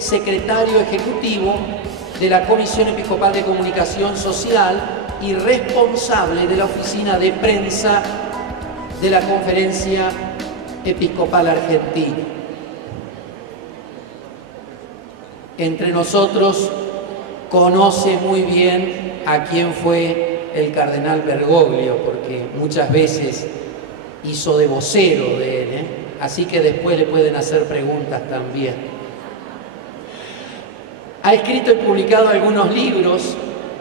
secretario ejecutivo de la Comisión Episcopal de Comunicación Social y responsable de la oficina de prensa de la Conferencia Episcopal Argentina. Entre nosotros conoce muy bien a quién fue el cardenal Bergoglio, porque muchas veces hizo de vocero de él, así que después le pueden hacer preguntas también. Ha escrito y publicado algunos libros,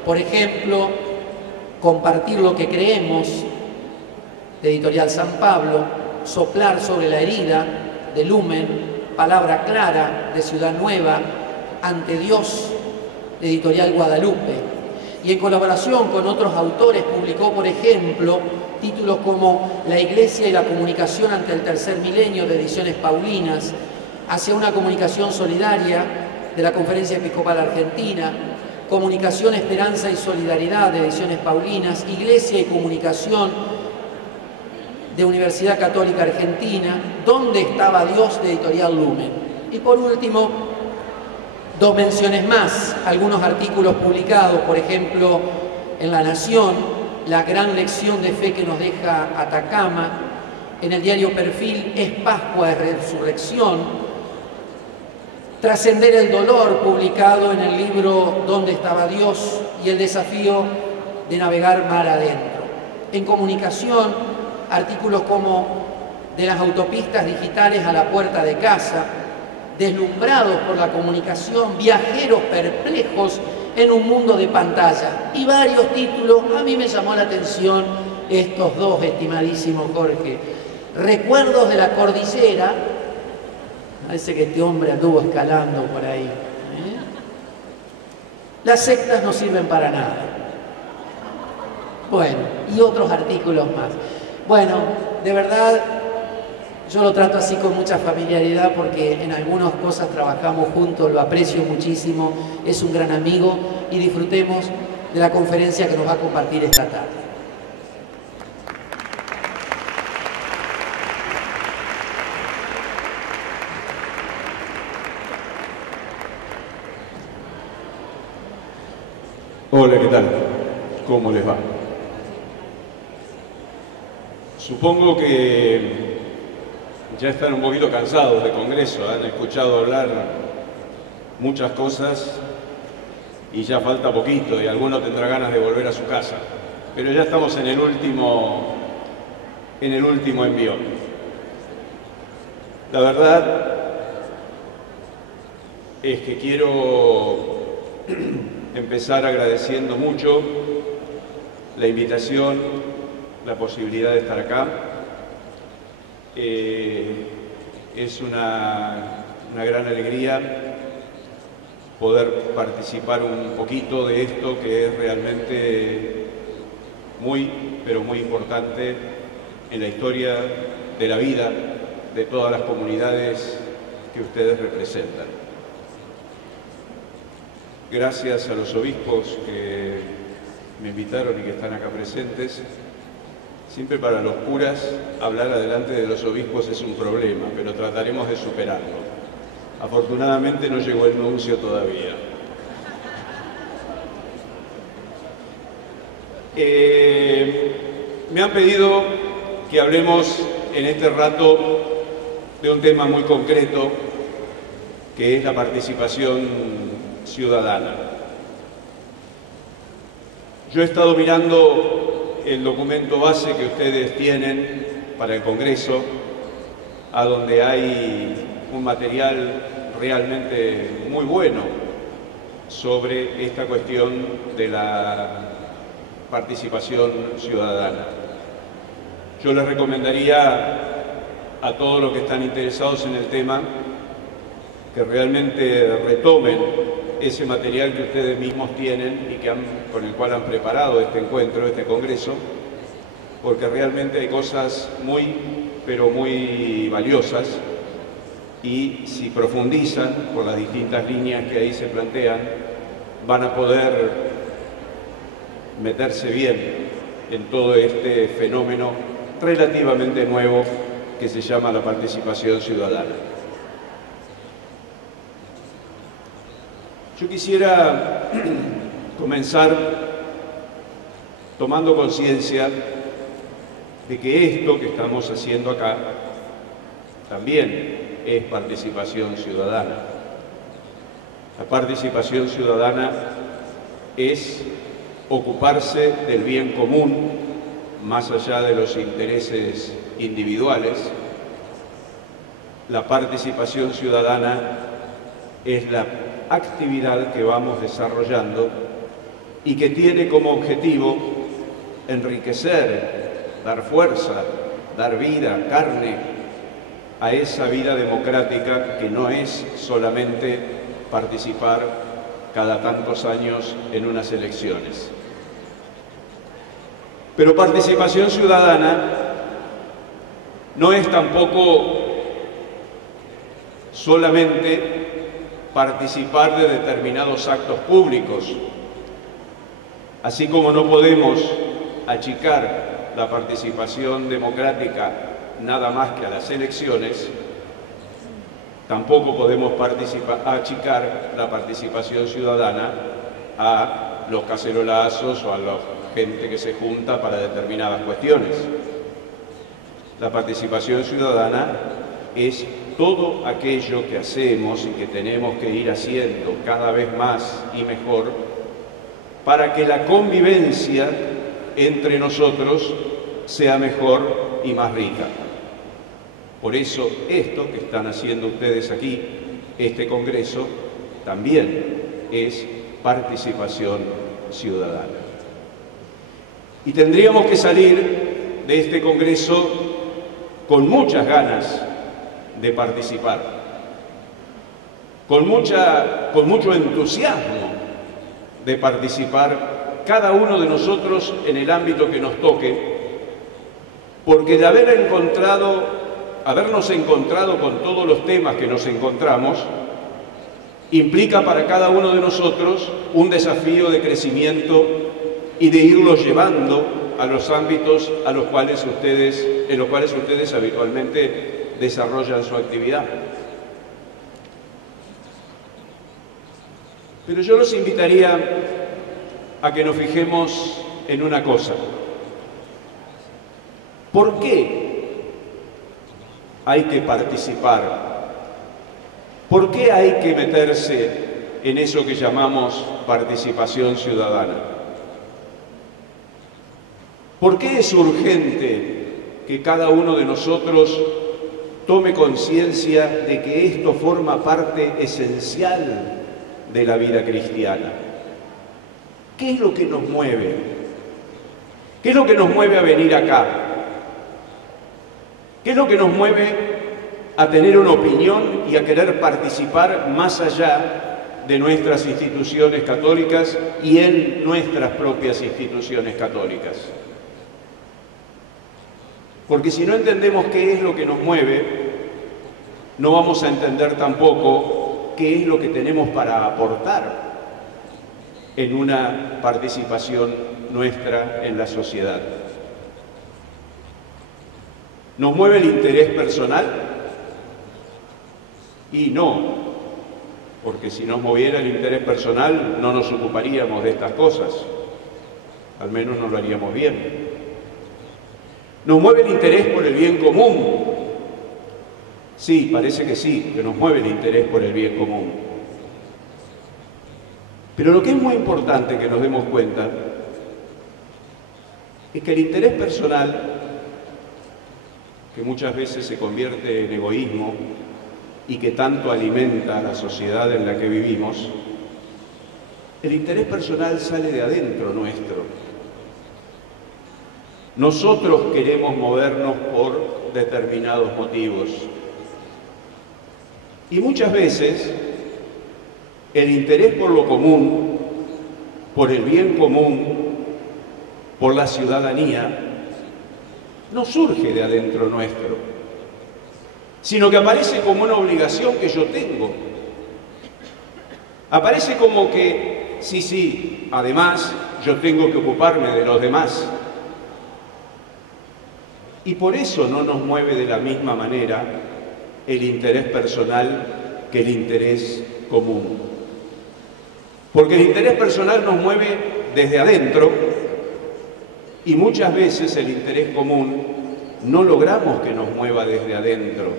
por ejemplo, Compartir lo que creemos, de Editorial San Pablo, Soplar sobre la herida, de Lumen, Palabra clara, de Ciudad Nueva, Ante Dios, de Editorial Guadalupe. Y en colaboración con otros autores publicó, por ejemplo, títulos como La Iglesia y la comunicación ante el tercer milenio, de Ediciones Paulinas, Hacia una comunicación solidaria, de la Conferencia Episcopal Argentina, Comunicación, Esperanza y Solidaridad, de Ediciones Paulinas, Iglesia y Comunicación, de Universidad Católica Argentina, ¿Dónde estaba Dios?, de Editorial Lumen. Y por último, dos menciones más, algunos artículos publicados, por ejemplo, en La Nación, La gran lección de fe que nos deja Atacama, en el diario Perfil, Es Pascua, es Resurrección, Trascender el dolor, publicado en el libro ¿Dónde estaba Dios?, y El desafío de navegar mar adentro. En comunicación, artículos como De las autopistas digitales a la puerta de casa, Deslumbrados por la comunicación, Viajeros perplejos en un mundo de pantalla, y varios títulos. A mí me llamó la atención estos dos, estimadísimo Jorge. Recuerdos de la cordillera. Parece que este hombre anduvo escalando por ahí. Las sectas no sirven para nada. Bueno, y otros artículos más. Bueno, de verdad, yo lo trato así con mucha familiaridad porque en algunas cosas trabajamos juntos, lo aprecio muchísimo, es un gran amigo, y disfrutemos de la conferencia que nos va a compartir esta tarde. Hola, ¿qué tal? ¿Cómo les va? Supongo que ya están un poquito cansados de Congreso, han escuchado hablar muchas cosas y ya falta poquito y alguno tendrá ganas de volver a su casa. Pero ya estamos en el último envión. La verdad es que quiero empezar agradeciendo mucho la invitación, la posibilidad de estar acá. Es una gran alegría poder participar un poquito de esto que es realmente muy, pero muy importante en la historia de la vida de todas las comunidades que ustedes representan. Gracias a los obispos que me invitaron y que están acá presentes. Siempre para los curas hablar adelante de los obispos es un problema, pero trataremos de superarlo. Afortunadamente no llegó el nuncio todavía. Me han pedido que hablemos en este rato de un tema muy concreto, que es la participación ciudadana. Yo he estado mirando el documento base que ustedes tienen para el Congreso, a donde hay un material realmente muy bueno sobre esta cuestión de la participación ciudadana. Yo les recomendaría a todos los que están interesados en el tema que realmente retomen ese material que ustedes mismos tienen y con el cual han preparado este encuentro, este congreso, porque realmente hay cosas muy, pero muy valiosas, y si profundizan por las distintas líneas que ahí se plantean, van a poder meterse bien en todo este fenómeno relativamente nuevo que se llama la participación ciudadana. Yo quisiera comenzar tomando conciencia de que esto que estamos haciendo acá también es participación ciudadana. La participación ciudadana es ocuparse del bien común más allá de los intereses individuales. La participación ciudadana es la actividad que vamos desarrollando y que tiene como objetivo enriquecer, dar fuerza, dar vida, carne a esa vida democrática que no es solamente participar cada tantos años en unas elecciones. Pero participación ciudadana no es tampoco solamente participar de determinados actos públicos, así como no podemos achicar la participación democrática nada más que a las elecciones, tampoco podemos achicar la participación ciudadana a los cacerolazos o a la gente que se junta para determinadas cuestiones. La participación ciudadana es todo aquello que hacemos y que tenemos que ir haciendo cada vez más y mejor para que la convivencia entre nosotros sea mejor y más rica. Por eso esto que están haciendo ustedes aquí, este congreso, también es participación ciudadana. Y tendríamos que salir de este congreso con muchas ganas de participar, con mucho entusiasmo de participar cada uno de nosotros en el ámbito que nos toque, porque de habernos encontrado con todos los temas que nos encontramos, implica para cada uno de nosotros un desafío de crecimiento y de irlos llevando a los ámbitos en los cuales ustedes habitualmente desarrollan su actividad. Pero yo los invitaría a que nos fijemos en una cosa. ¿Por qué hay que participar? ¿Por qué hay que meterse en eso que llamamos participación ciudadana? ¿Por qué es urgente que cada uno de nosotros tome conciencia de que esto forma parte esencial de la vida cristiana? ¿Qué es lo que nos mueve? ¿Qué es lo que nos mueve a venir acá? ¿Qué es lo que nos mueve a tener una opinión y a querer participar más allá de nuestras instituciones católicas y en nuestras propias instituciones católicas? Porque si no entendemos qué es lo que nos mueve, no vamos a entender tampoco qué es lo que tenemos para aportar en una participación nuestra en la sociedad. ¿Nos mueve el interés personal? Y no, porque si nos moviera el interés personal no nos ocuparíamos de estas cosas, al menos no lo haríamos bien. ¿Nos mueve el interés por el bien común? Sí, parece que sí, que nos mueve el interés por el bien común. Pero lo que es muy importante que nos demos cuenta es que el interés personal, que muchas veces se convierte en egoísmo y que tanto alimenta a la sociedad en la que vivimos, el interés personal sale de adentro nuestro. Nosotros queremos movernos por determinados motivos. Y muchas veces el interés por lo común, por el bien común, por la ciudadanía, no surge de adentro nuestro, sino que aparece como una obligación que yo tengo. Aparece como que, sí, además yo tengo que ocuparme de los demás. Y por eso no nos mueve de la misma manera el interés personal que el interés común. Porque el interés personal nos mueve desde adentro y muchas veces el interés común no logramos que nos mueva desde adentro,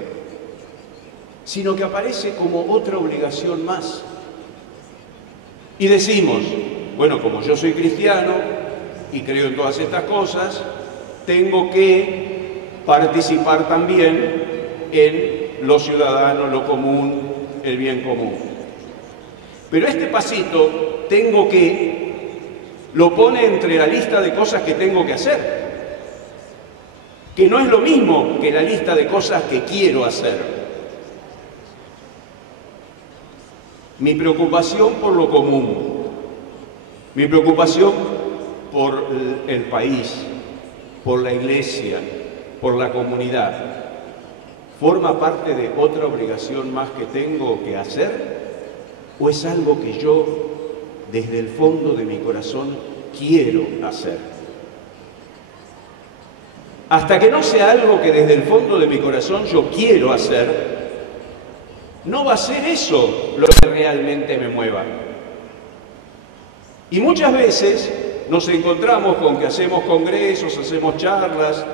sino que aparece como otra obligación más. Y decimos, bueno, como yo soy cristiano y creo en todas estas cosas, tengo que participar también en lo ciudadano, lo común, el bien común. Pero este pasito, tengo que, lo pone entre la lista de cosas que tengo que hacer, que no es lo mismo que la lista de cosas que quiero hacer. Mi preocupación por lo común, mi preocupación por el país, por la iglesia, por la comunidad, ¿forma parte de otra obligación más que tengo que hacer? ¿O es algo que yo, desde el fondo de mi corazón, quiero hacer? Hasta que no sea algo que desde el fondo de mi corazón yo quiero hacer, no va a ser eso lo que realmente me mueva. Y muchas veces nos encontramos con que hacemos congresos, hacemos charlas,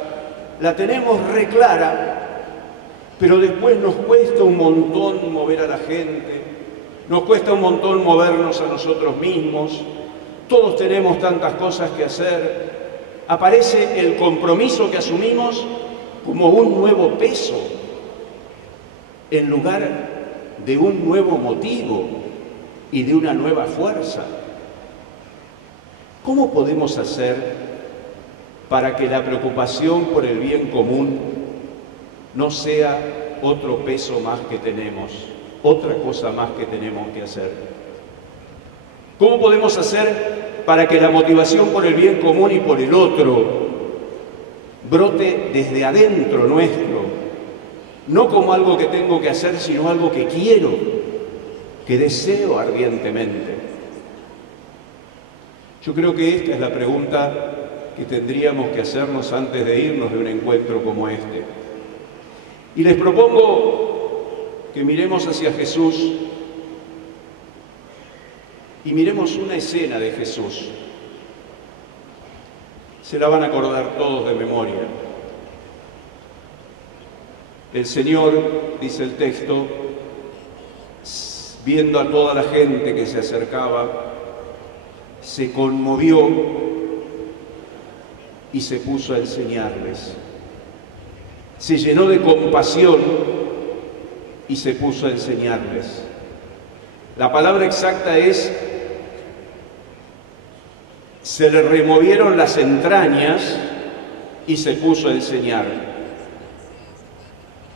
la tenemos re clara, pero después nos cuesta un montón mover a la gente, nos cuesta un montón movernos a nosotros mismos, todos tenemos tantas cosas que hacer, aparece el compromiso que asumimos como un nuevo peso, en lugar de un nuevo motivo y de una nueva fuerza. ¿Cómo podemos hacer para que la preocupación por el bien común no sea otro peso más que tenemos, otra cosa más que tenemos que hacer? ¿Cómo podemos hacer para que la motivación por el bien común y por el otro brote desde adentro nuestro? No como algo que tengo que hacer, sino algo que quiero, que deseo ardientemente. Yo creo que esta es la pregunta que tendríamos que hacernos antes de irnos de un encuentro como este. Y les propongo que miremos hacia Jesús y miremos una escena de Jesús. Se la van a acordar todos de memoria. El Señor, dice el texto, viendo a toda la gente que se acercaba, se conmovió y se puso a enseñarles. Se llenó de compasión y se puso a enseñarles. La palabra exacta es, se le removieron las entrañas y se puso a enseñar.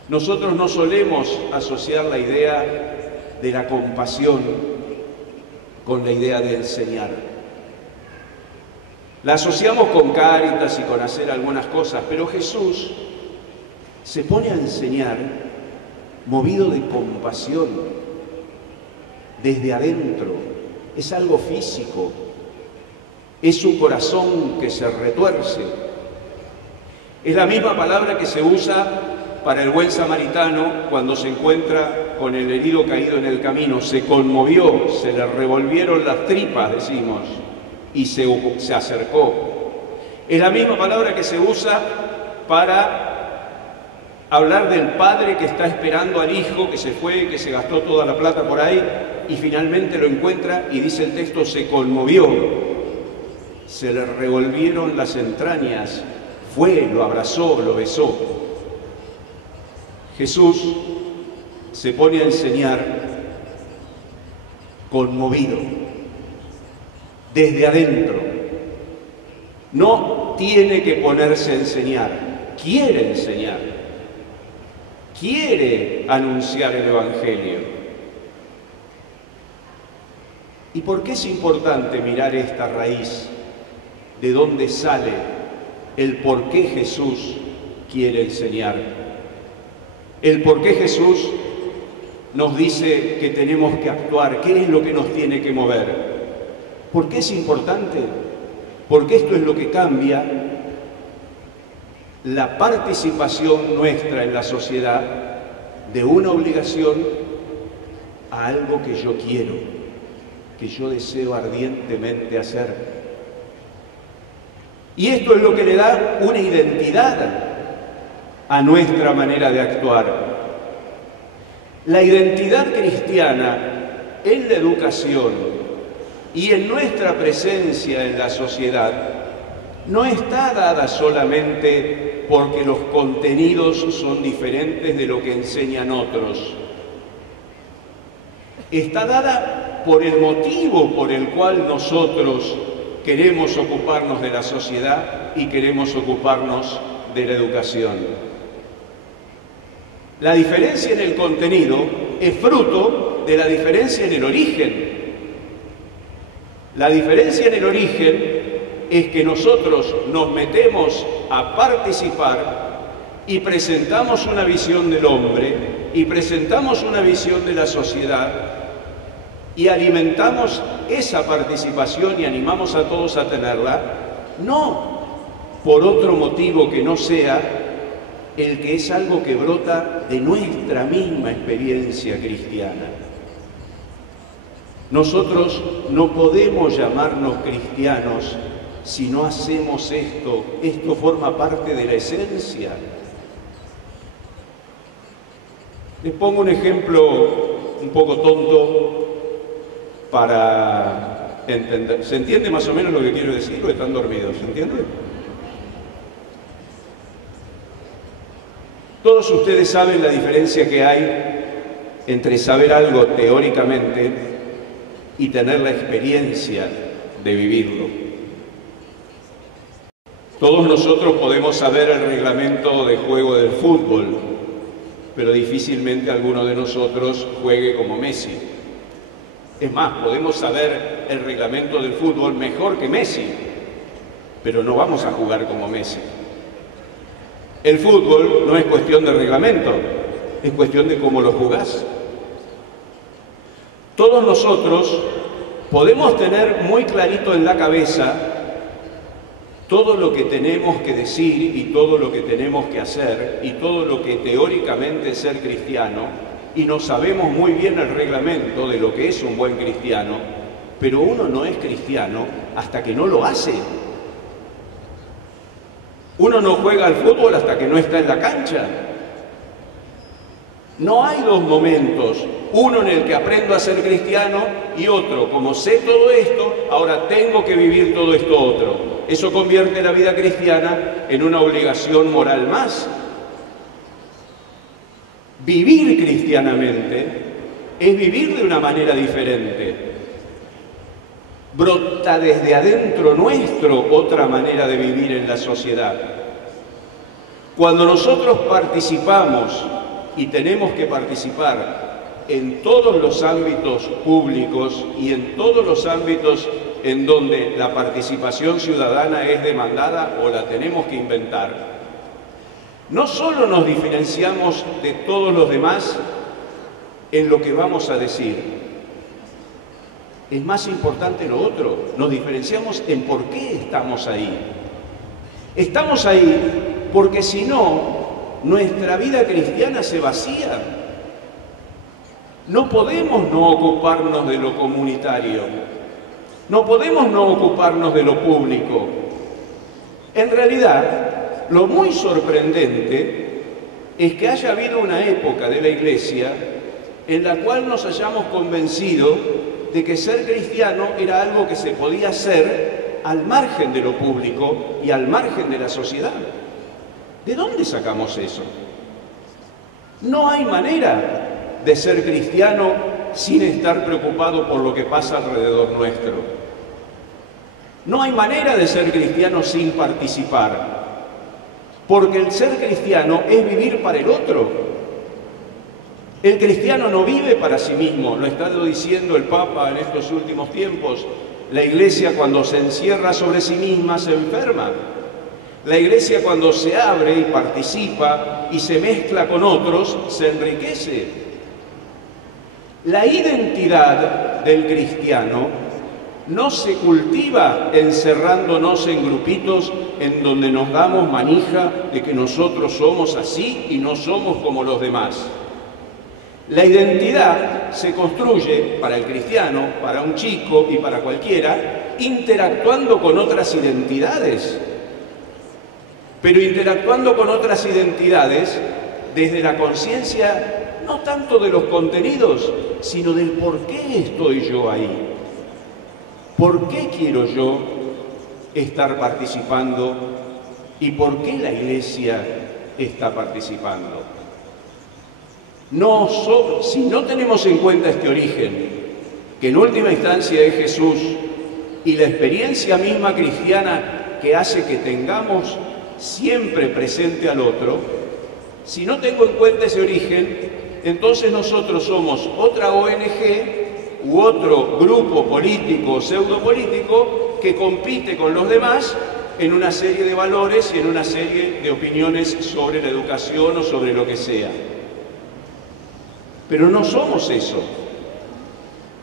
Nosotros no solemos asociar la idea de la compasión con la idea de enseñar. La asociamos con Cáritas y con hacer algunas cosas, pero Jesús se pone a enseñar movido de compasión, desde adentro. Es algo físico, es su corazón que se retuerce. Es la misma palabra que se usa para el buen samaritano cuando se encuentra con el herido caído en el camino. Se conmovió, se le revolvieron las tripas, decimos, y se acercó. Es la misma palabra que se usa para hablar del padre que está esperando al hijo que se fue, que se gastó toda la plata por ahí y finalmente lo encuentra y dice el texto, se conmovió, se le revolvieron las entrañas, fue, lo abrazó, lo besó. Jesús se pone a enseñar conmovido, desde adentro. No tiene que ponerse a enseñar, quiere enseñar, quiere anunciar el Evangelio. ¿Y por qué es importante mirar esta raíz? ¿De dónde sale el por qué Jesús quiere enseñar? El por qué Jesús nos dice que tenemos que actuar, qué es lo que nos tiene que mover. ¿Por qué es importante? Porque esto es lo que cambia la participación nuestra en la sociedad de una obligación a algo que yo quiero, que yo deseo ardientemente hacer. Y esto es lo que le da una identidad a nuestra manera de actuar. La identidad cristiana en la educación y en nuestra presencia en la sociedad no está dada solamente porque los contenidos son diferentes de lo que enseñan otros. Está dada por el motivo por el cual nosotros queremos ocuparnos de la sociedad y queremos ocuparnos de la educación. La diferencia en el contenido es fruto de la diferencia en el origen. La diferencia en el origen es que nosotros nos metemos a participar y presentamos una visión del hombre y presentamos una visión de la sociedad y alimentamos esa participación y animamos a todos a tenerla, no por otro motivo que no sea el que es algo que brota de nuestra misma experiencia cristiana. Nosotros no podemos llamarnos cristianos si no hacemos esto. Esto forma parte de la esencia. Les pongo un ejemplo un poco tonto para entender. ¿Se entiende más o menos lo que quiero decir o están dormidos? ¿Se entiende? Todos ustedes saben la diferencia que hay entre saber algo teóricamente y tener la experiencia de vivirlo. Todos nosotros podemos saber el reglamento de juego del fútbol, pero difícilmente alguno de nosotros juegue como Messi. Es más, podemos saber el reglamento del fútbol mejor que Messi, pero no vamos a jugar como Messi. El fútbol no es cuestión de reglamento, es cuestión de cómo lo jugás. Todos nosotros podemos tener muy clarito en la cabeza todo lo que tenemos que decir y todo lo que tenemos que hacer y todo lo que teóricamente es ser cristiano, y no sabemos muy bien el reglamento de lo que es un buen cristiano, pero uno no es cristiano hasta que no lo hace. Uno no juega al fútbol hasta que no está en la cancha. No hay dos momentos, uno en el que aprendo a ser cristiano y otro, como sé todo esto, ahora tengo que vivir todo esto otro. Eso convierte la vida cristiana en una obligación moral más. Vivir cristianamente es vivir de una manera diferente. Brota desde adentro nuestro otra manera de vivir en la sociedad. Cuando nosotros participamos, y tenemos que participar en todos los ámbitos públicos y en todos los ámbitos en donde la participación ciudadana es demandada o la tenemos que inventar, no solo nos diferenciamos de todos los demás en lo que vamos a decir, es más importante lo otro, nos diferenciamos en por qué estamos ahí. Estamos ahí porque si no, nuestra vida cristiana se vacía. No podemos no ocuparnos de lo comunitario, no podemos no ocuparnos de lo público. En realidad, lo muy sorprendente es que haya habido una época de la Iglesia en la cual nos hayamos convencido de que ser cristiano era algo que se podía hacer al margen de lo público y al margen de la sociedad. ¿De dónde sacamos eso? No hay manera de ser cristiano sin estar preocupado por lo que pasa alrededor nuestro. No hay manera de ser cristiano sin participar, porque el ser cristiano es vivir para el otro. El cristiano no vive para sí mismo, lo está diciendo el Papa en estos últimos tiempos. La Iglesia, cuando se encierra sobre sí misma, se enferma. La Iglesia, cuando se abre y participa y se mezcla con otros, se enriquece. La identidad del cristiano no se cultiva encerrándonos en grupitos en donde nos damos manija de que nosotros somos así y no somos como los demás. La identidad se construye para el cristiano, para un chico y para cualquiera, interactuando con otras identidades. Pero interactuando con otras identidades desde la conciencia no tanto de los contenidos, sino del por qué estoy yo ahí. ¿Por qué quiero yo estar participando y por qué la Iglesia está participando? Si no tenemos en cuenta este origen, que en última instancia es Jesús, y la experiencia misma cristiana que hace que tengamos siempre presente al otro, si no tengo en cuenta ese origen, entonces nosotros somos otra ONG u otro grupo político o pseudopolítico que compite con los demás en una serie de valores y en una serie de opiniones sobre la educación o sobre lo que sea. Pero no somos eso.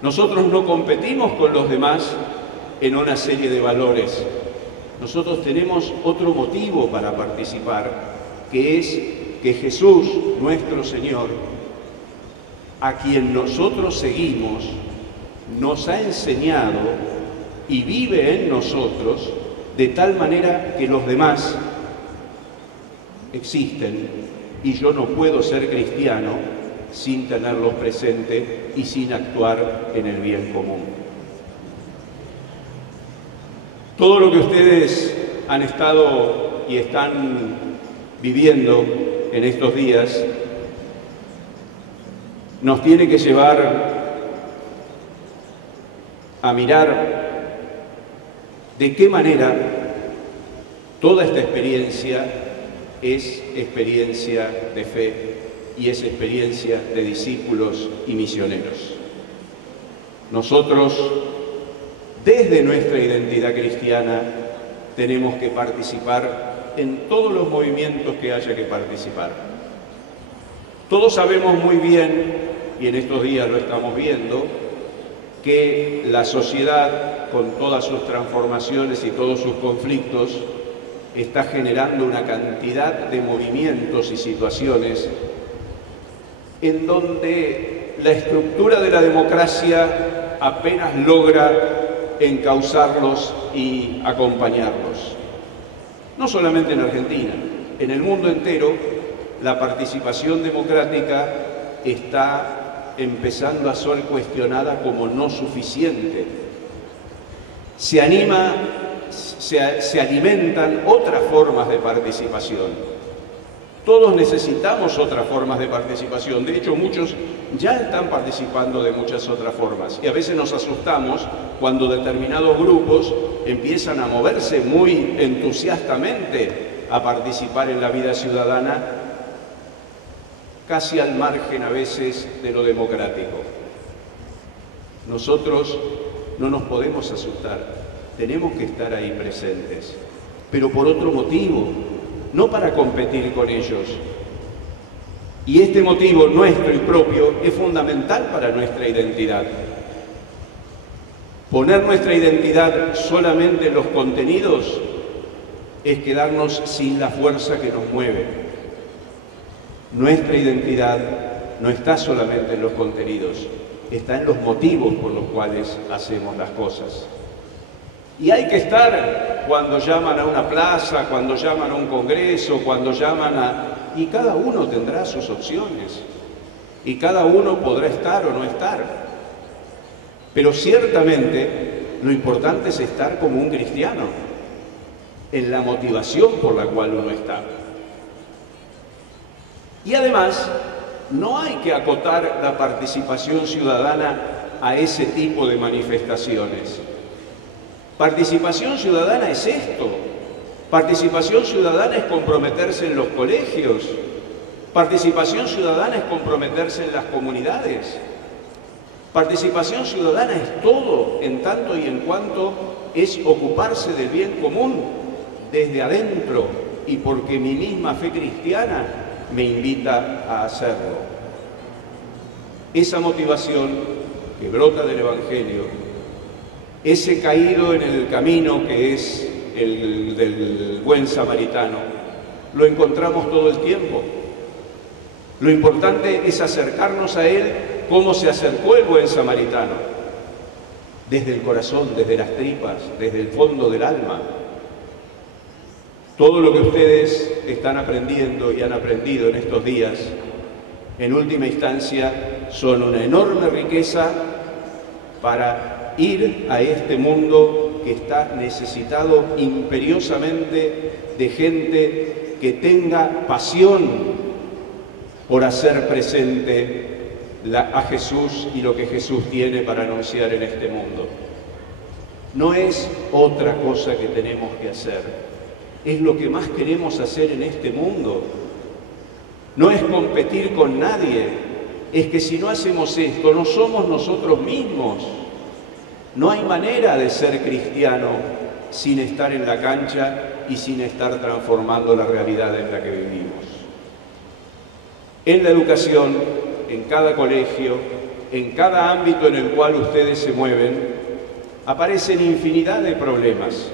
Nosotros no competimos con los demás en una serie de valores. Nosotros tenemos otro motivo para participar, que es que Jesús, nuestro Señor, a quien nosotros seguimos, nos ha enseñado y vive en nosotros de tal manera que los demás existen y yo no puedo ser cristiano sin tenerlos presente y sin actuar en el bien común. Todo lo que ustedes han estado y están viviendo en estos días nos tiene que llevar a mirar de qué manera toda esta experiencia es experiencia de fe y es experiencia de discípulos y misioneros. Nosotros, desde nuestra identidad cristiana, tenemos que participar en todos los movimientos que haya que participar. Todos sabemos muy bien, y en estos días lo estamos viendo, que la sociedad, con todas sus transformaciones y todos sus conflictos, está generando una cantidad de movimientos y situaciones en donde la estructura de la democracia apenas logra encauzarlos y acompañarlos. No solamente en Argentina, en el mundo entero la participación democrática está empezando a ser cuestionada como no suficiente. Se alimentan otras formas de participación. Todos necesitamos otras formas de participación. De hecho, muchos ya están participando de muchas otras formas. Y a veces nos asustamos cuando determinados grupos empiezan a moverse muy entusiastamente a participar en la vida ciudadana, casi al margen a veces de lo democrático. Nosotros no nos podemos asustar, tenemos que estar ahí presentes, pero por otro motivo, no para competir con ellos. Y este motivo nuestro y propio es fundamental para nuestra identidad. Poner nuestra identidad solamente en los contenidos es quedarnos sin la fuerza que nos mueve. Nuestra identidad no está solamente en los contenidos, está en los motivos por los cuales hacemos las cosas. Y hay que estar cuando llaman a una plaza, cuando llaman a un congreso, cuando llaman a... Y cada uno tendrá sus opciones. Y cada uno podrá estar o no estar. Pero ciertamente lo importante es estar como un cristiano, en la motivación por la cual uno está. Y además, no hay que acotar la participación ciudadana a ese tipo de manifestaciones. Participación ciudadana es esto. Participación ciudadana es comprometerse en los colegios. Participación ciudadana es comprometerse en las comunidades. Participación ciudadana es todo, en tanto y en cuanto es ocuparse del bien común desde adentro y porque mi misma fe cristiana me invita a hacerlo. Esa motivación que brota del Evangelio, ese caído en el camino que es el del buen samaritano, lo encontramos todo el tiempo. Lo importante es acercarnos a Él como se acercó el buen samaritano, desde el corazón, desde las tripas, desde el fondo del alma. Todo lo que ustedes están aprendiendo y han aprendido en estos días, en última instancia, son una enorme riqueza para ir a este mundo que está necesitado imperiosamente de gente que tenga pasión por hacer presente a Jesús y lo que Jesús tiene para anunciar en este mundo. No es otra cosa que tenemos que hacer, es lo que más queremos hacer en este mundo. No es competir con nadie, es que si no hacemos esto, no somos nosotros mismos. No hay manera de ser cristiano sin estar en la cancha y sin estar transformando la realidad en la que vivimos. En la educación, en cada colegio, en cada ámbito en el cual ustedes se mueven, aparecen infinidad de problemas.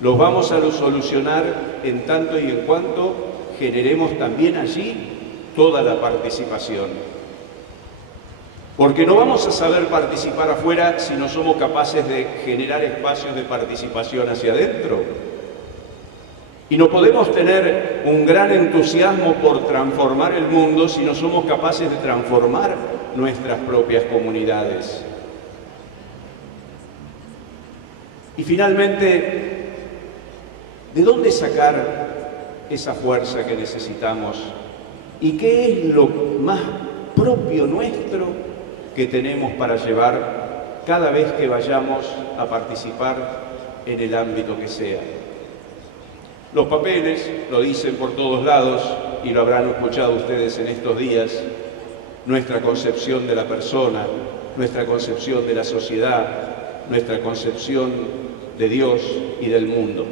Los vamos a solucionar en tanto y en cuanto generemos también allí toda la participación. Porque no vamos a saber participar afuera si no somos capaces de generar espacios de participación hacia adentro. Y no podemos tener un gran entusiasmo por transformar el mundo si no somos capaces de transformar nuestras propias comunidades. Y finalmente, ¿de dónde sacar esa fuerza que necesitamos? ¿Y qué es lo más propio nuestro que tenemos para llevar cada vez que vayamos a participar en el ámbito que sea? Los papeles lo dicen por todos lados y lo habrán escuchado ustedes en estos días. Nuestra concepción de la persona, nuestra concepción de la sociedad, nuestra concepción de Dios y del mundo.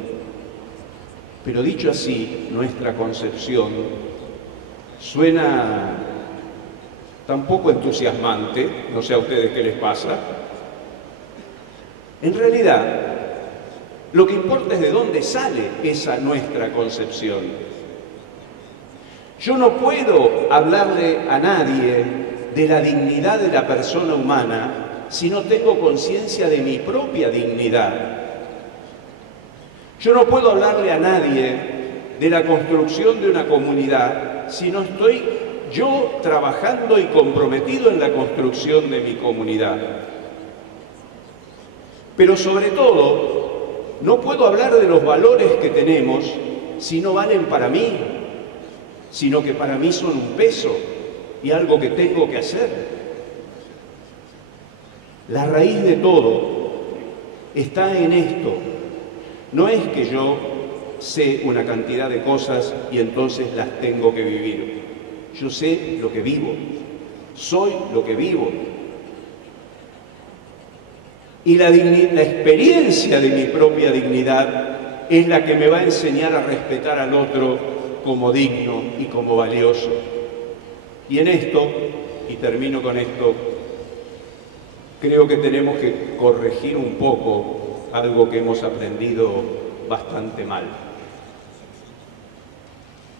Pero dicho así, nuestra concepción suena tan poco entusiasmante, no sé a ustedes qué les pasa. En realidad, lo que importa es de dónde sale esa nuestra concepción. Yo no puedo hablarle a nadie de la dignidad de la persona humana si no tengo conciencia de mi propia dignidad. Yo no puedo hablarle a nadie de la construcción de una comunidad si no estoy yo trabajando y comprometido en la construcción de mi comunidad. Pero sobre todo, no puedo hablar de los valores que tenemos si no valen para mí, sino que para mí son un peso y algo que tengo que hacer. La raíz de todo está en esto. No es que yo sé una cantidad de cosas y entonces las tengo que vivir. Yo sé lo que vivo, soy lo que vivo. Y la experiencia de mi propia dignidad es la que me va a enseñar a respetar al otro como digno y como valioso. Y en esto, y termino con esto, creo que tenemos que corregir un poco algo que hemos aprendido bastante mal.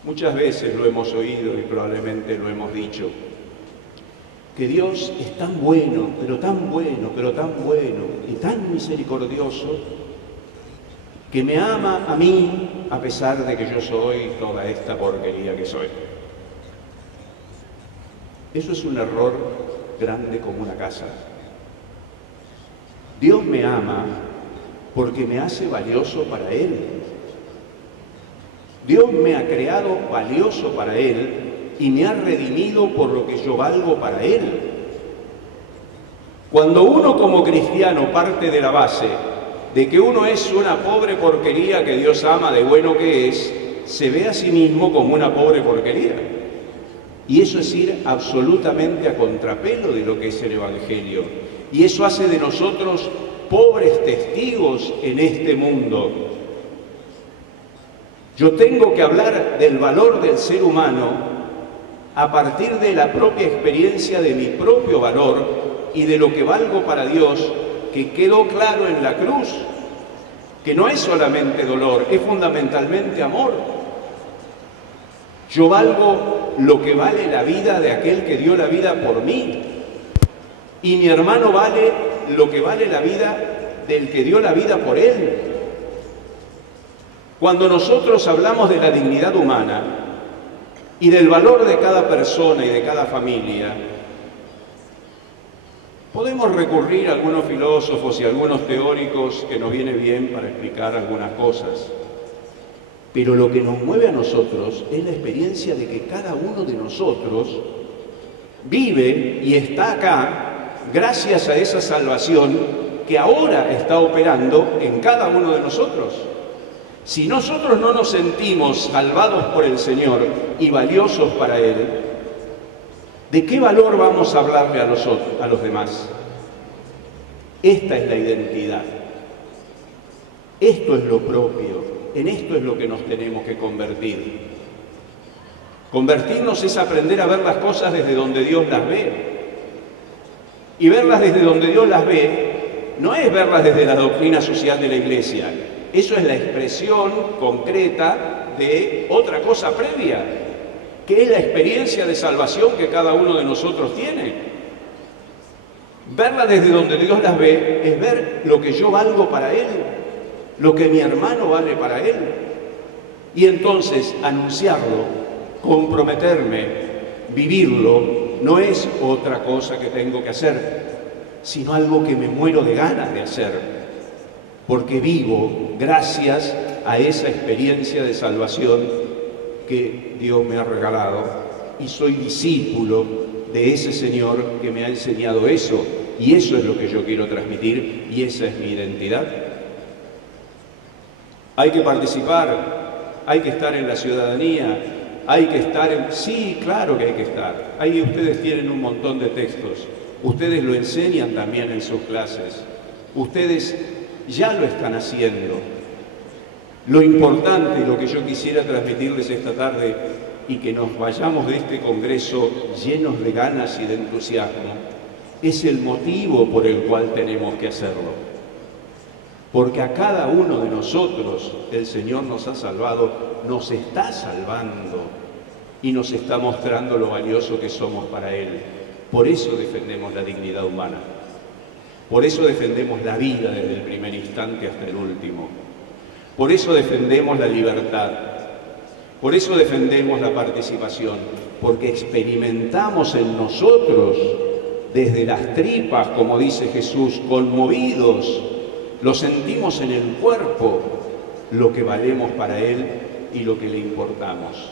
Muchas veces lo hemos oído y probablemente lo hemos dicho, que Dios es tan bueno, pero tan bueno, pero tan bueno y tan misericordioso, que me ama a mí a pesar de que yo soy toda esta porquería que soy. Eso es un error grande como una casa. Dios me ama porque me hace valioso para Él. Dios me ha creado valioso para Él y me ha redimido por lo que yo valgo para Él. Cuando uno como cristiano parte de la base de que uno es una pobre porquería que Dios ama de bueno que es, se ve a sí mismo como una pobre porquería. Y eso es ir absolutamente a contrapelo de lo que es el Evangelio. Y eso hace de nosotros pobres testigos en este mundo. Yo tengo que hablar del valor del ser humano a partir de la propia experiencia de mi propio valor y de lo que valgo para Dios, que quedó claro en la cruz, que no es solamente dolor, es fundamentalmente amor. Yo valgo lo que vale la vida de aquel que dio la vida por mí. Y mi hermano vale lo que vale la vida del que dio la vida por él. Cuando nosotros hablamos de la dignidad humana y del valor de cada persona y de cada familia, podemos recurrir a algunos filósofos y a algunos teóricos que nos viene bien para explicar algunas cosas. Pero lo que nos mueve a nosotros es la experiencia de que cada uno de nosotros vive y está acá gracias a esa salvación que ahora está operando en cada uno de nosotros. Si nosotros no nos sentimos salvados por el Señor y valiosos para Él, ¿de qué valor vamos a hablarle a los demás? Esta es la identidad. Esto es lo propio. En esto es lo que nos tenemos que convertir. Convertirnos es aprender a ver las cosas desde donde Dios las ve. Y verlas desde donde Dios las ve no es verlas desde la doctrina social de la Iglesia. Eso es la expresión concreta de otra cosa previa, que es la experiencia de salvación que cada uno de nosotros tiene. Verlas desde donde Dios las ve es ver lo que yo valgo para Él, lo que mi hermano vale para Él. Y entonces anunciarlo, comprometerme, vivirlo, no es otra cosa que tengo que hacer, sino algo que me muero de ganas de hacer, porque vivo gracias a esa experiencia de salvación que Dios me ha regalado y soy discípulo de ese Señor que me ha enseñado eso, y eso es lo que yo quiero transmitir y esa es mi identidad. Hay que participar, hay que estar en la ciudadanía, hay que estar en... Sí, claro que hay que estar. Ahí ustedes tienen un montón de textos, ustedes lo enseñan también en sus clases, ustedes ya lo están haciendo. Lo importante, lo que yo quisiera transmitirles esta tarde y que nos vayamos de este congreso llenos de ganas y de entusiasmo, es el motivo por el cual tenemos que hacerlo. Porque a cada uno de nosotros el Señor nos ha salvado, nos está salvando y nos está mostrando lo valioso que somos para Él. Por eso defendemos la dignidad humana. Por eso defendemos la vida desde el primer instante hasta el último. Por eso defendemos la libertad. Por eso defendemos la participación. Porque experimentamos en nosotros, desde las tripas, como dice Jesús, conmovidos, lo sentimos en el cuerpo, lo que valemos para Él y lo que le importamos.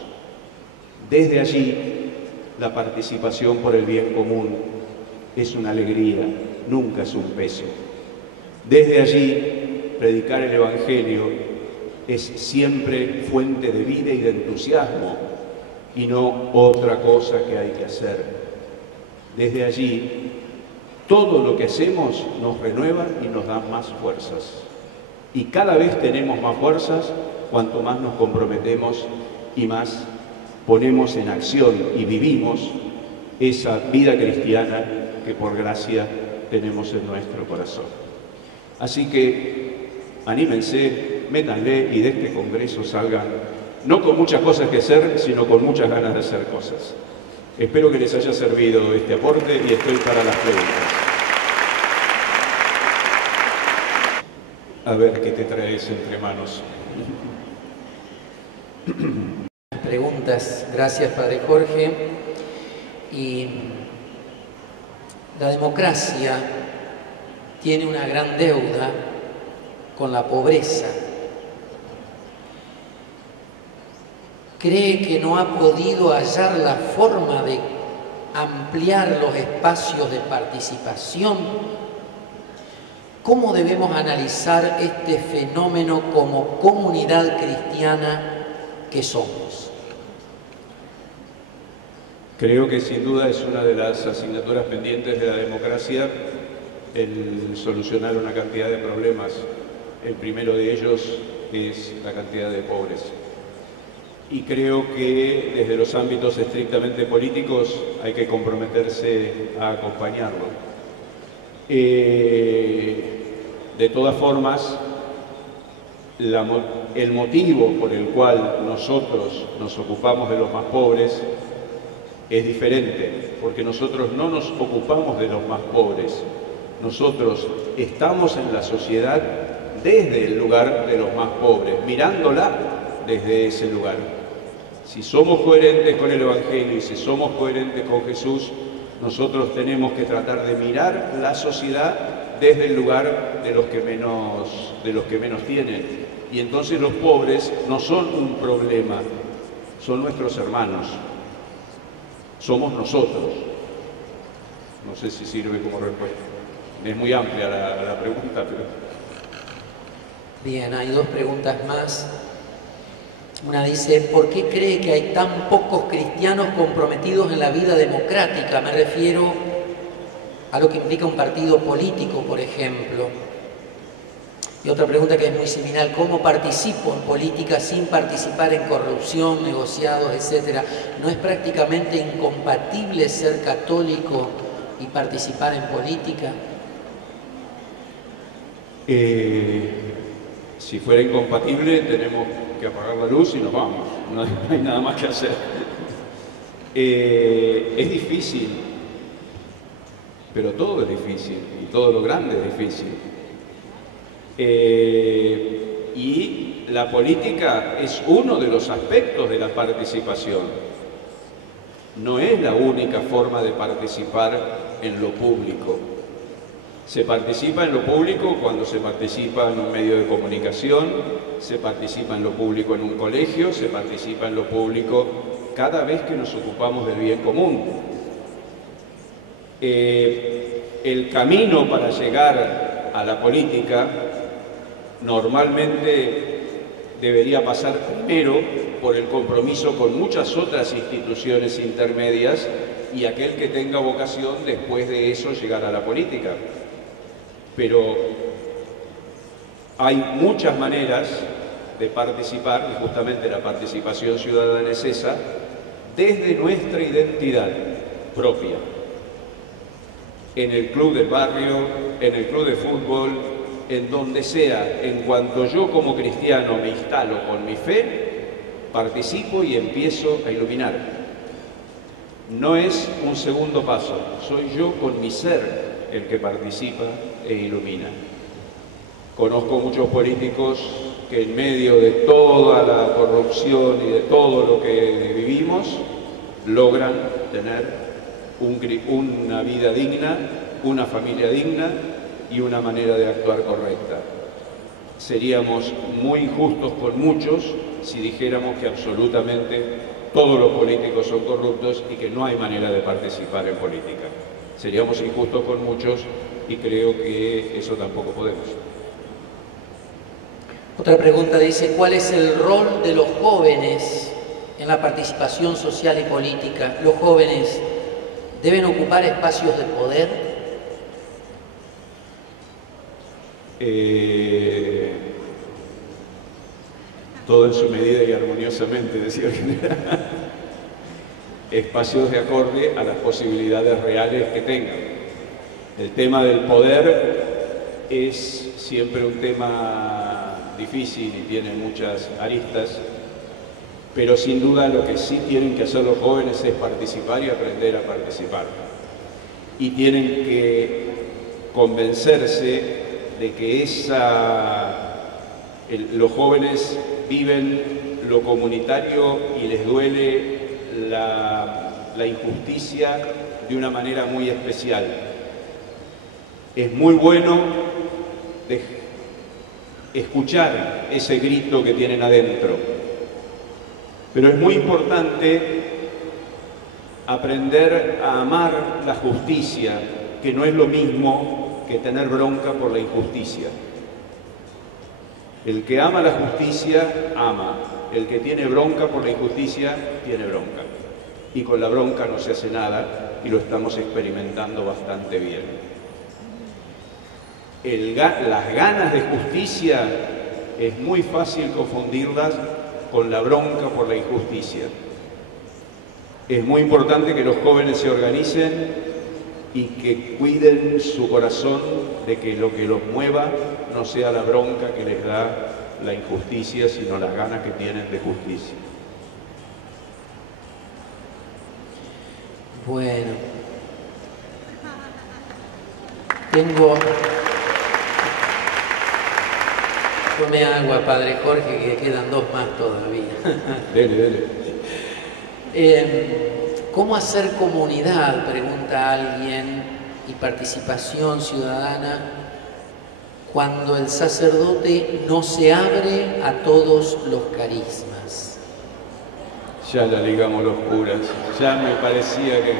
Desde allí, la participación por el bien común es una alegría, nunca es un peso. Desde allí, predicar el Evangelio es siempre fuente de vida y de entusiasmo y no otra cosa que hay que hacer. Desde allí, todo lo que hacemos nos renueva y nos da más fuerzas. Y cada vez tenemos más fuerzas cuanto más nos comprometemos y más ponemos en acción y vivimos esa vida cristiana que por gracia tenemos en nuestro corazón. Así que anímense, métanle y de este congreso salgan, no con muchas cosas que hacer, sino con muchas ganas de hacer cosas. Espero que les haya servido este aporte y estoy para las preguntas. A ver qué te traes entre manos. Preguntas. Gracias, Padre Jorge. Y la democracia tiene una gran deuda con la pobreza. ¿Cree que no ha podido hallar la forma de ampliar los espacios de participación? ¿Cómo debemos analizar este fenómeno como comunidad cristiana que somos? Creo que sin duda es una de las asignaturas pendientes de la democracia el solucionar una cantidad de problemas. El primero de ellos es la cantidad de pobres. Y creo que desde los ámbitos estrictamente políticos hay que comprometerse a acompañarlo. De todas formas, el motivo por el cual nosotros nos ocupamos de los más pobres Es diferente, porque nosotros no nos ocupamos de los más pobres. Nosotros estamos en la sociedad desde el lugar de los más pobres, mirándola desde ese lugar. Si somos coherentes con el Evangelio y si somos coherentes con Jesús, nosotros tenemos que tratar de mirar la sociedad desde el lugar de los que menos tienen. Y entonces los pobres no son un problema, son nuestros hermanos. Somos nosotros. No sé si sirve como respuesta. Es muy amplia la pregunta, pero... Bien, hay dos preguntas más. Una dice, ¿por qué cree que hay tan pocos cristianos comprometidos en la vida democrática? Me refiero a lo que implica un partido político, por ejemplo. Y otra pregunta que es muy similar, ¿cómo participo en política sin participar en corrupción, negociados, etcétera? ¿No es prácticamente incompatible ser católico y participar en política? Si fuera incompatible, tenemos que apagar la luz y nos vamos. No hay nada más que hacer. Es difícil, pero todo es difícil y todo lo grande es difícil. Y la política es uno de los aspectos de la participación. No es la única forma de participar en lo público. Se participa en lo público cuando se participa en un medio de comunicación, se participa en lo público en un colegio, se participa en lo público cada vez que nos ocupamos del bien común. El camino para llegar a la política normalmente debería pasar primero por el compromiso con muchas otras instituciones intermedias y aquel que tenga vocación después de eso llegar a la política. Pero hay muchas maneras de participar, y justamente la participación ciudadana es esa, desde nuestra identidad propia. En el club del barrio, en el club de fútbol, en donde sea, en cuanto yo como cristiano me instalo con mi fe, participo y empiezo a iluminar. No es un segundo paso, soy yo con mi ser el que participa e ilumina. Conozco muchos políticos que en medio de toda la corrupción y de todo lo que vivimos, logran tener una vida digna, una familia digna y una manera de actuar correcta. Seríamos muy injustos con muchos si dijéramos que absolutamente todos los políticos son corruptos y que no hay manera de participar en política. Seríamos injustos con muchos y creo que eso tampoco podemos. Otra pregunta dice, ¿cuál es el rol de los jóvenes en la participación social y política? ¿Los jóvenes deben ocupar espacios de poder? Todo en su medida y armoniosamente, decía el general. Espacios de acorde a las posibilidades reales que tengan. El tema del poder es siempre un tema difícil y tiene muchas aristas, pero sin duda lo que sí tienen que hacer los jóvenes es participar y aprender a participar. Y tienen que convencerse de que los jóvenes viven lo comunitario y les duele la injusticia de una manera muy especial. Es muy bueno escuchar ese grito que tienen adentro, pero es muy importante aprender a amar la justicia, que no es lo mismo que tener bronca por la injusticia. El que ama la justicia, ama. El que tiene bronca por la injusticia, tiene bronca. Y con la bronca no se hace nada y lo estamos experimentando bastante bien. Las ganas de justicia es muy fácil confundirlas con la bronca por la injusticia. Es muy importante que los jóvenes se organicen y que cuiden su corazón de que lo que los mueva no sea la bronca que les da la injusticia, sino las ganas que tienen de justicia. Bueno, Tome agua, Padre Jorge, que quedan 2 más todavía. Dele. ¿Cómo hacer comunidad? Pregunta alguien, y participación ciudadana, cuando el sacerdote no se abre a todos los carismas. Ya la ligamos los curas, ya me parecía que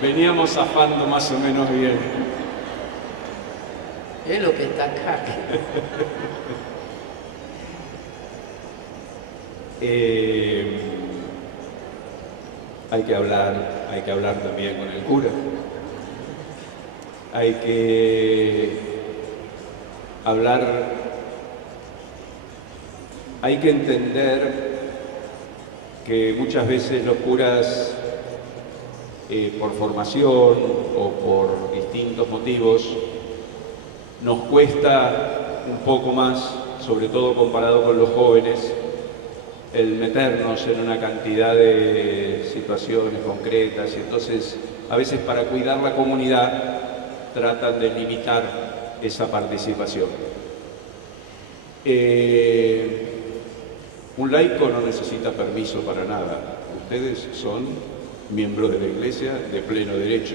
veníamos zafando más o menos bien. Es lo que está acá. Hay que hablar también con el cura. Hay que hablar, hay que entender que muchas veces los curas, por formación o por distintos motivos, nos cuesta un poco más, sobre todo comparado con los jóvenes, el meternos en una cantidad de situaciones concretas, y entonces a veces para cuidar la comunidad tratan de limitar esa participación. Un laico no necesita permiso para nada. Ustedes son miembros de la Iglesia de pleno derecho.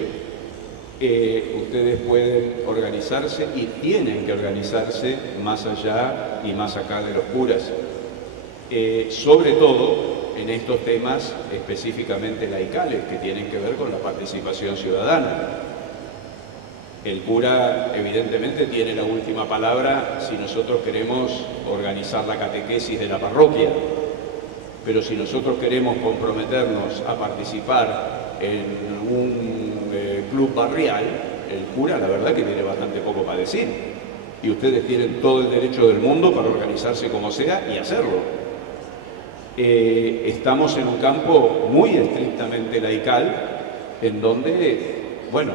Ustedes pueden organizarse y tienen que organizarse más allá y más acá de los curas. Sobre todo en estos temas específicamente laicales que tienen que ver con la participación ciudadana. El cura evidentemente tiene la última palabra si nosotros queremos organizar la catequesis de la parroquia, pero si nosotros queremos comprometernos a participar en un club barrial, el cura la verdad que tiene bastante poco para decir, y ustedes tienen todo el derecho del mundo para organizarse como sea y hacerlo. Estamos en un campo muy estrictamente laical, en donde, bueno,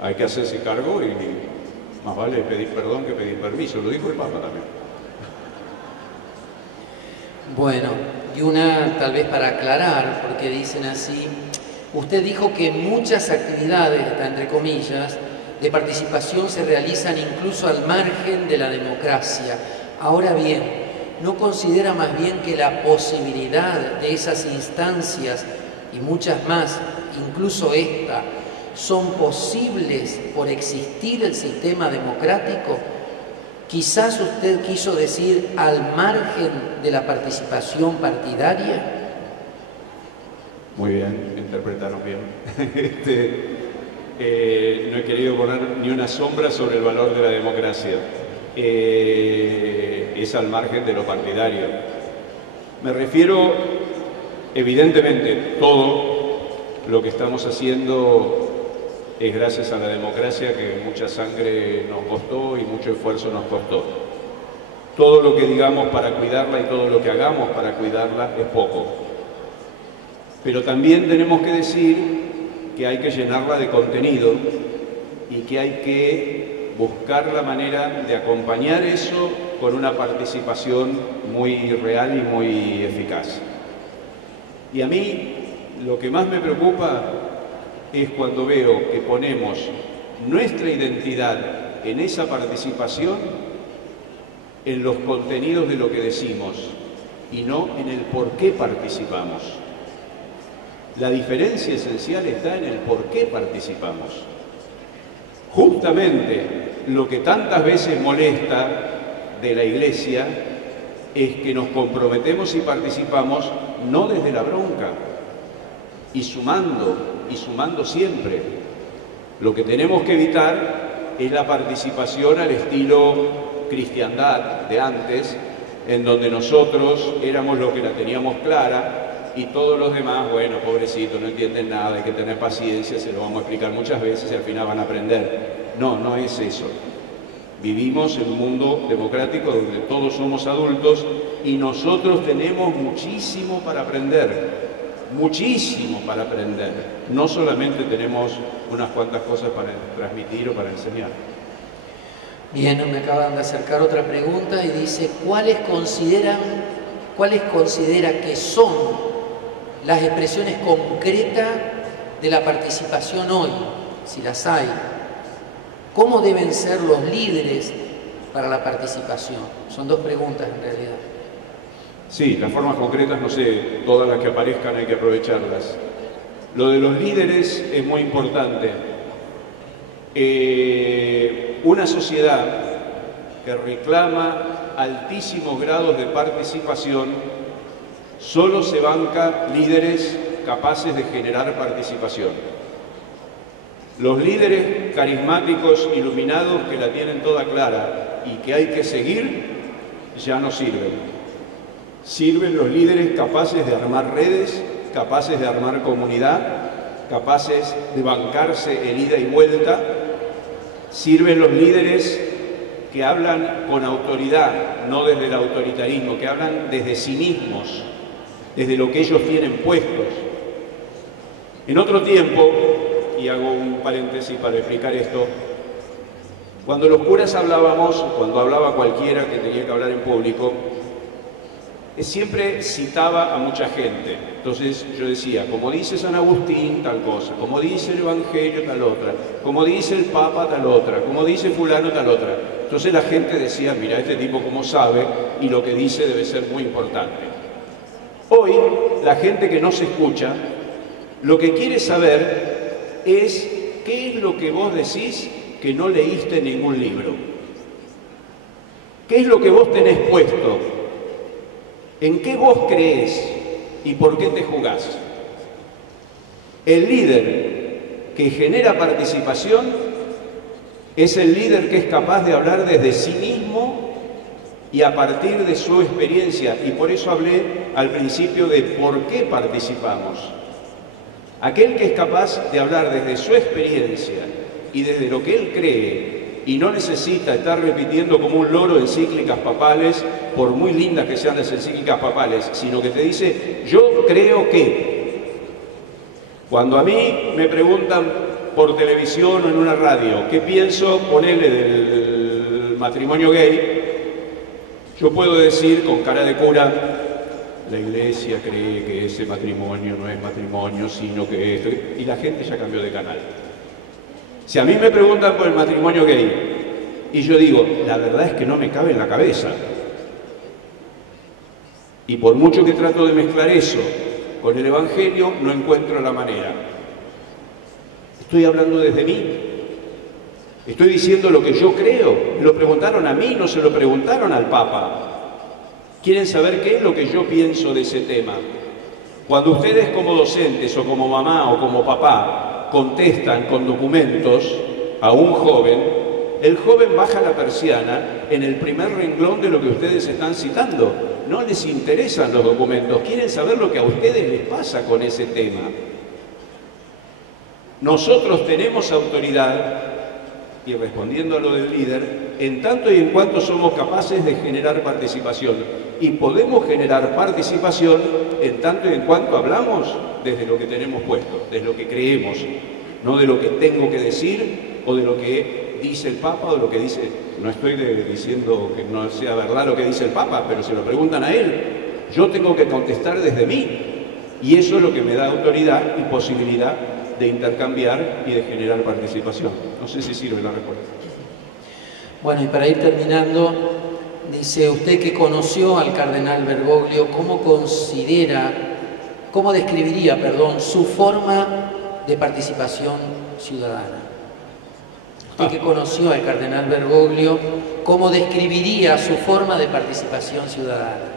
hay que hacerse cargo y más vale pedir perdón que pedir permiso, lo dijo el Papa también. Bueno, y una tal vez para aclarar, porque dicen así, usted dijo que muchas actividades, entre comillas, de participación se realizan incluso al margen de la democracia. Ahora bien, ¿no considera más bien que la posibilidad de esas instancias y muchas más, incluso esta, son posibles por existir el sistema democrático? Quizás usted quiso decir al margen de la participación partidaria. Muy bien, interpretaron bien. No he querido poner ni una sombra sobre el valor de la democracia. Es al margen de lo partidario. Me refiero, evidentemente, todo lo que estamos haciendo es gracias a la democracia, que mucha sangre nos costó y mucho esfuerzo nos costó. Todo lo que digamos para cuidarla y todo lo que hagamos para cuidarla es poco. Pero también tenemos que decir que hay que llenarla de contenido y que hay que buscar la manera de acompañar eso con una participación muy real y muy eficaz. Y a mí lo que más me preocupa es cuando veo que ponemos nuestra identidad en esa participación, en los contenidos de lo que decimos y no en el por qué participamos. La diferencia esencial está en el por qué participamos. Justamente lo que tantas veces molesta de la Iglesia es que nos comprometemos y participamos no desde la bronca, y sumando siempre. Lo que tenemos que evitar es la participación al estilo cristiandad de antes, en donde nosotros éramos los que la teníamos clara y todos los demás, bueno, pobrecito, no entienden nada, hay que tener paciencia, se lo vamos a explicar muchas veces y al final van a aprender. No, no es eso. Vivimos en un mundo democrático donde todos somos adultos y nosotros tenemos muchísimo para aprender. Muchísimo para aprender. No solamente tenemos unas cuantas cosas para transmitir o para enseñar. Bien, me acaban de acercar otra pregunta y dice, ¿cuáles considera que son las expresiones concretas de la participación hoy, si las hay? ¿Cómo deben ser los líderes para la participación? Son dos preguntas en realidad. Sí, las formas concretas, no sé, todas las que aparezcan hay que aprovecharlas. Lo de los líderes es muy importante. Una sociedad que reclama altísimos grados de participación solo se banca líderes capaces de generar participación. Los líderes carismáticos, iluminados, que la tienen toda clara y que hay que seguir, ya no sirven. Sirven los líderes capaces de armar redes, capaces de armar comunidad, capaces de bancarse en ida y vuelta. Sirven los líderes que hablan con autoridad, no desde el autoritarismo, que hablan desde sí mismos, desde lo que ellos tienen puestos. En otro tiempo, y hago un paréntesis para explicar esto, cuando los curas hablábamos, cuando hablaba cualquiera que tenía que hablar en público, siempre citaba a mucha gente. Entonces yo decía, como dice San Agustín, tal cosa, como dice el Evangelio, tal otra, como dice el Papa, tal otra, como dice fulano, tal otra. Entonces la gente decía, mira, este tipo cómo sabe y lo que dice debe ser muy importante. Hoy, la gente que no se escucha, lo que quiere saber es qué es lo que vos decís que no leíste en ningún libro. ¿Qué es lo que vos tenés puesto? ¿En qué vos creés y por qué te jugás? El líder que genera participación es el líder que es capaz de hablar desde sí mismo y a partir de su experiencia. Y por eso hablé al principio de por qué participamos. Aquel que es capaz de hablar desde su experiencia y desde lo que él cree y no necesita estar repitiendo como un loro encíclicas papales, por muy lindas que sean las encíclicas papales, sino que te dice, yo creo que. Cuando a mí me preguntan por televisión o en una radio, ¿qué pienso? Ponele del matrimonio gay, yo puedo decir con cara de cura, la iglesia cree que ese matrimonio no es matrimonio, sino que esto, y la gente ya cambió de canal. Si a mí me preguntan por el matrimonio gay y yo digo, la verdad es que no me cabe en la cabeza, y por mucho que trato de mezclar eso con el Evangelio, no encuentro la manera. Estoy hablando desde mí, estoy diciendo lo que yo creo. Me lo preguntaron a mí, no se lo preguntaron al Papa. Quieren saber qué es lo que yo pienso de ese tema. Cuando ustedes como docentes o como mamá o como papá contestan con documentos a un joven, el joven baja la persiana en el primer renglón de lo que ustedes están citando. No les interesan los documentos, quieren saber lo que a ustedes les pasa con ese tema. Nosotros tenemos autoridad, y respondiendo a lo del líder, en tanto y en cuanto somos capaces de generar participación. Y podemos generar participación en tanto y en cuanto hablamos desde lo que tenemos puesto, desde lo que creemos, no de lo que tengo que decir o de lo que dice el Papa o de lo que dice... No estoy diciendo que no sea verdad lo que dice el Papa, pero se lo preguntan a él. Yo tengo que contestar desde mí. Y eso es lo que me da autoridad y posibilidad de intercambiar y de generar participación. No sé si sirve la respuesta. Bueno, y para ir terminando, dice usted que conoció al cardenal Bergoglio, ¿cómo describiría su forma de participación ciudadana? Usted que conoció al cardenal Bergoglio, ¿cómo describiría su forma de participación ciudadana?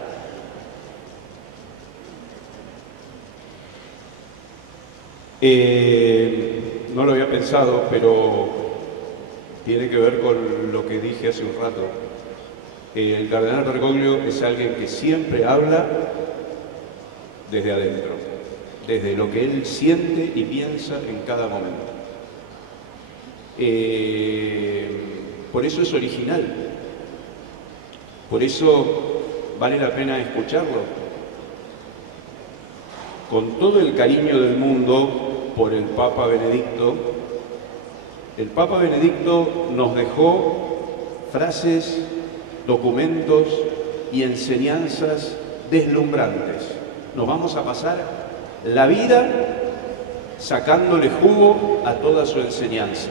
No lo había pensado, pero tiene que ver con lo que dije hace un rato. El cardenal Bergoglio es alguien que siempre habla desde adentro, desde lo que él siente y piensa en cada momento. Por eso es original, por eso vale la pena escucharlo. Con todo el cariño del mundo por el Papa Benedicto, el Papa Benedicto nos dejó frases, documentos y enseñanzas deslumbrantes. Nos vamos a pasar la vida sacándole jugo a toda su enseñanza.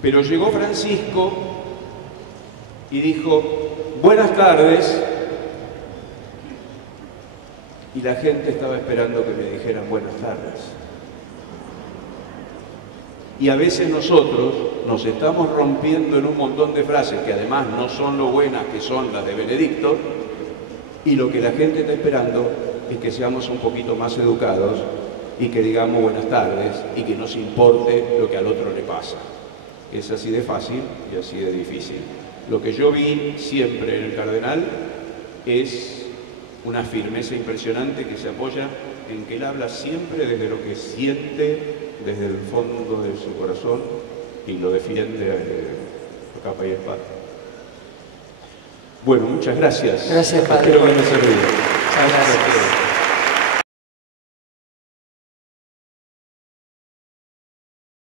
Pero llegó Francisco y dijo, buenas tardes, y la gente estaba esperando que me dijeran buenas tardes. Y a veces nosotros nos estamos rompiendo en un montón de frases que además no son lo buenas que son las de Benedicto, y lo que la gente está esperando es que seamos un poquito más educados y que digamos buenas tardes y que nos importe lo que al otro le pasa. Es así de fácil y así de difícil. Lo que yo vi siempre en el cardenal es una firmeza impresionante que se apoya en que él habla siempre desde lo que siente, desde el fondo de su corazón, y lo defiende a capa y espada. Bueno, muchas gracias. Gracias, Padre. Espero que haya servido. Muchas gracias.